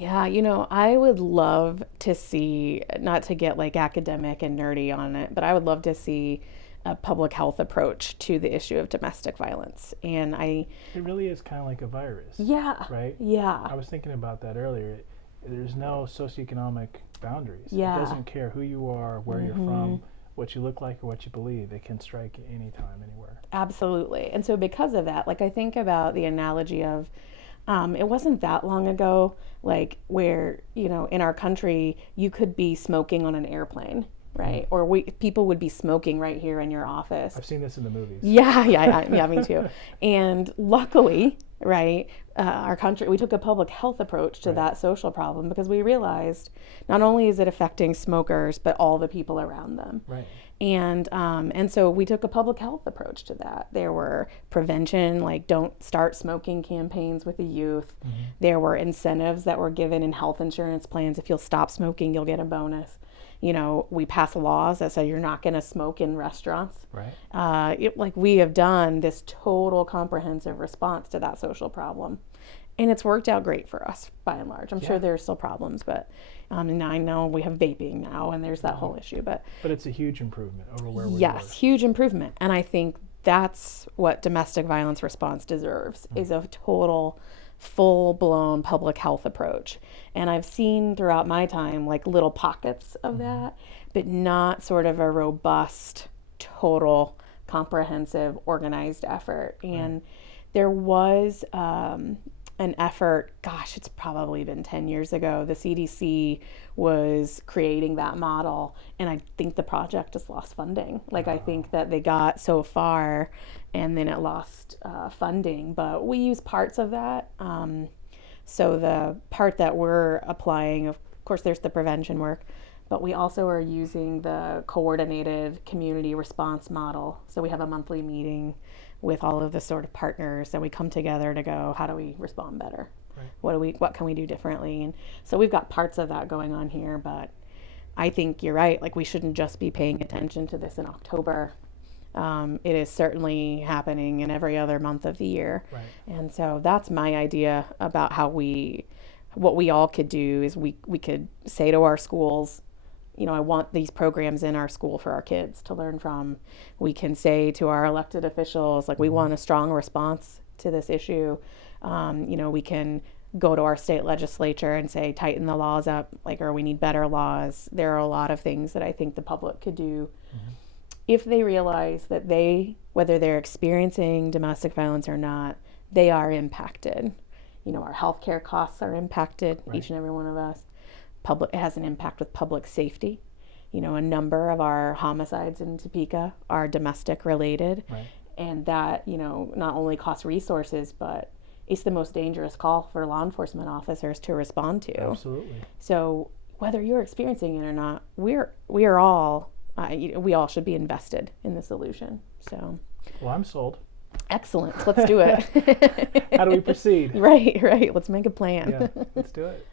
Yeah, I would love to see, not to get like academic and nerdy on it, but I would love to see a public health approach to the issue of domestic violence. And It really is kind of like a virus, yeah, right? yeah, I was thinking about that earlier. There's no socioeconomic boundaries. It yeah. doesn't care who you are, where you're from, what you look like, or what you believe. It can strike anytime, anywhere. Absolutely. And so, because of that, like I think about the analogy of it wasn't that long ago, like where, in our country, you could be smoking on an airplane, right? Or people would be smoking right here in your office. I've seen this in the movies. Yeah, yeah, me too. And luckily, right, our country, we took a public health approach to Right. that social problem because we realized not only is it affecting smokers, but all the people around them. Right. And so we took a public health approach to that. There were prevention, like don't start smoking campaigns with the youth. There were incentives that were given in health insurance plans. If you'll stop smoking, you'll get a bonus. We pass laws that say you're not going to smoke in restaurants. Right. Like we have done this total comprehensive response to that social problem. And it's worked out great for us by and large. I'm sure there's still problems, but and I know we have vaping now and there's that whole issue. But it's a huge improvement over where we were. yes, huge improvement. And I think that's what domestic violence response deserves is a total full-blown public health approach. And I've seen throughout my time like little pockets of that, but not sort of a robust, total, comprehensive, organized effort. And there was an effort, gosh, it's probably been 10 years ago. The CDC was creating that model, and I think the project just lost funding. Like, I think that they got so far and then it lost funding, but we use parts of that. So the part that we're applying, of course, there's the prevention work, but we also are using the coordinated community response model. So we have a monthly meeting with all of the sort of partners and we come together to go, how do we respond better? Right. What can we do differently? And so we've got parts of that going on here, but I think you're right. Like we shouldn't just be paying attention to this in October. It is certainly happening in every other month of the year. Right. And so that's my idea about what we all could do is we could say to our schools, I want these programs in our school for our kids to learn from. We can say to our elected officials, like, we want a strong response to this issue. We can go to our state legislature and say, tighten the laws up, or we need better laws. There are a lot of things that I think the public could do if they realize that whether they're experiencing domestic violence or not, they are impacted. Our healthcare costs are impacted, each and every one of us. It has an impact with public safety. A number of our homicides in Topeka are domestic related. Right. And that, not only costs resources, but it's the most dangerous call for law enforcement officers to respond to. Absolutely. So whether you're experiencing it or not, we all should be invested in the solution. So. Well, I'm sold. Excellent. Let's do it. How do we proceed? Right. Let's make a plan. Yeah, let's do it.